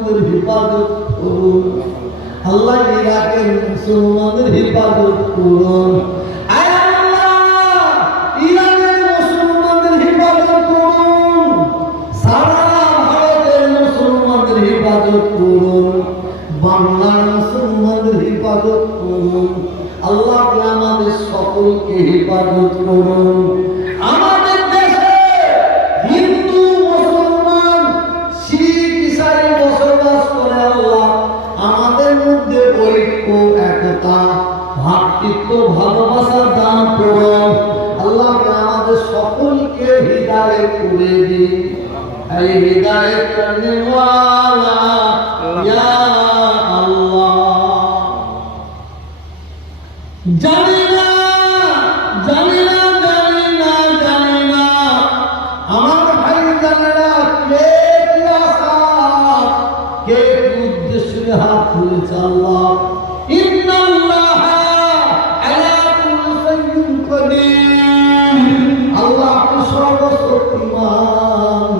হিফাজত করুন। আল্লাহ ইরাকের মুসলমানদের হিফাজত করুন। আয় আল্লাহ ইরানের মুসলমানদের হিফাজত করুন। সারা ভারতের মুসলমানদের হিফাজত করুন। বাংলার মুসলমানদের হিফাজত করুন। আল্লাহ আমাদের সকলকে হিফাজত করুন। আমাদের দেশে হিন্দু মুসলমান শিখ ইসাই বসবাস করে। আল্লাহ আমাদের মধ্যে ঐক্য একতা ভ্রাতৃত্ব ভালোবাসার দান করুন। আল্লাহ আমাদের সকলকে হিদায়াত করে দিন। এই হিদায়াত করনে ওয়ালা ইয়া আল্লাহ। জানি না আমার ভাই জানে না কে কি আশা কে কি উদ্দেশ্যে হাত তুলেছে। আল্লাহ ইন্নাল্লাহা আলা কুল্লি শাইইন কাদির। আল্লাহ আপনি সর্বশক্তিমান।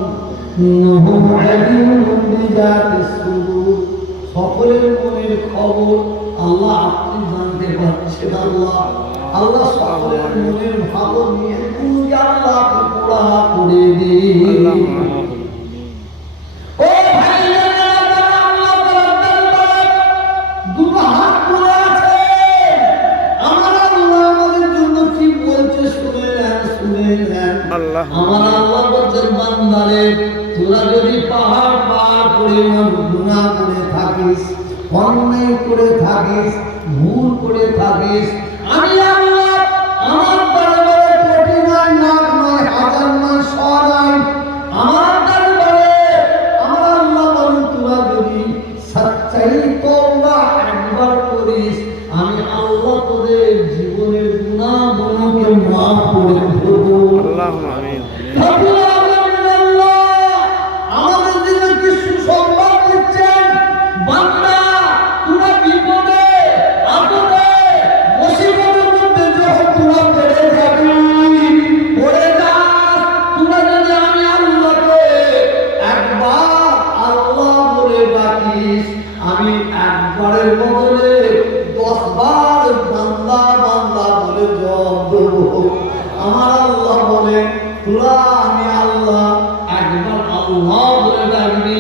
ইন্নাহু আলিমুন বিযাতিস সুদূর। সকলের মনের খবর আল্লাহ আপনি জানতে পারছেন। আল্লাহ সকলের মনের ভালো নিয়ে তুমি আল্লাহ পুরা করে দিন। ও ভাই দুটো হাত করে আছে। আমার আল্লাহ আমাদের জন্য কি বলছে শুনে নেন। আমার আল্লাহ বলছেন বান্দারে তোরা যদি পাহাড় পার পরিমাণ গুনাহ করে থাকিস, অন্যায় করে থাকিস, ভুল করে থাকিস, আমি আল্লাহ আমার দরবারে কোটি নয়, লাখ নয়, হাজার নয়, শ নয়, আমার দরবারে আমার আল্লাহ বলেন তোরা যদি সচ্চাই তওবা একবার করিস আমি আল্লাহ তোদের জীবনের গুনাহগুলোকে মাফ করে দেব। আল্লাহুম্মা আমিন। আমাদের জন্য কি সুসংবাদ দিচ্ছেন। বান্দা তোরা বিপদে আপদে মুসিবতের মধ্যে যখন তোরা পড়ে যাবি, পড়ে যাস, তোরা যদি আমি আল্লাহকে একবার আল্লাহ বলে ডাকিস আমি একবারের বদলে 10 বার বান্দা বান্দা বলে জবাব দেব। আমার আল্লাহ বলে তোরা আমি আল্লাহ একবার আল্লাহ বলে ডাকবি,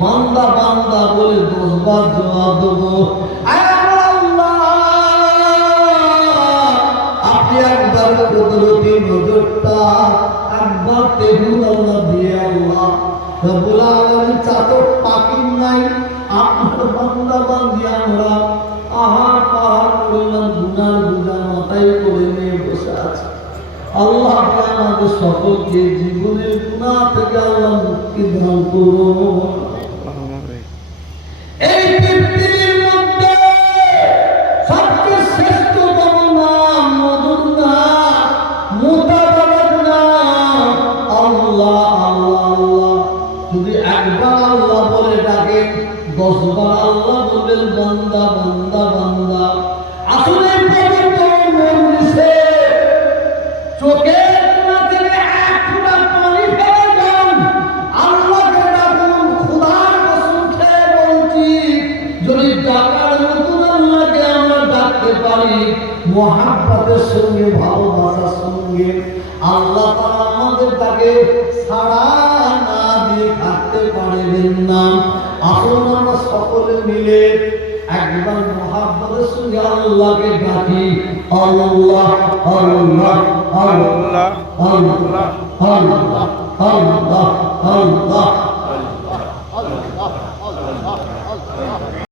বান্দা বান্দা বলে 10 বার জবাব দেবো। আপনি একবার কুদরতি নজরটা একবার দেখুন আল্লাহ দিয়ে। আল্লাহ রব্বুল আলামিন চাতক পাকির নাই আপনার বান্দা বান্দি আমরা আহার পাহাড় পরিমাণ গুনার বোঝা মাথায় করে নিয়ে বসে আছে। আল্লাহ আমাদের সকলকে জীবনের গুনাহ থেকে আল্লাহ মুক্তি দান করুন। এই পৃথিবীর মধ্যে সবচেয়ে শ্রেষ্ঠতম নাম মধুর নাম মুতাবারক নাম আল্লাহ আল্লাহ আল্লাহ। যদি একবার আল্লাহ বলে ডাকে 10 বার আল্লাহ বলবেন বান্দা বান্দা বান্দা। আসলে পবিত্র মজলিসে চোখের কোণা থেকে এক ফোঁটা পানি ফেলে যান আল্লাহকে ডাকুন। খোদার কসম খেয়ে বলছি যদি ডাকার মতন আল্লাহকে আমরা ডাকতে পারি মহাব্বতের সঙ্গে ভালোবাসার সঙ্গে আল্লাহ তাআলা আমাদের তাকে সাড়া না দিয়ে থাকতে পারবেন না। আসুন আমরা সকলে মিলে একবার মহাব্বতের সঙ্গে আল্লাহকে ডাকি আল্লাহ আল্লাহ আল্লাহ আল্লাহ আল্লাহ আল্লাহ আল্লাহ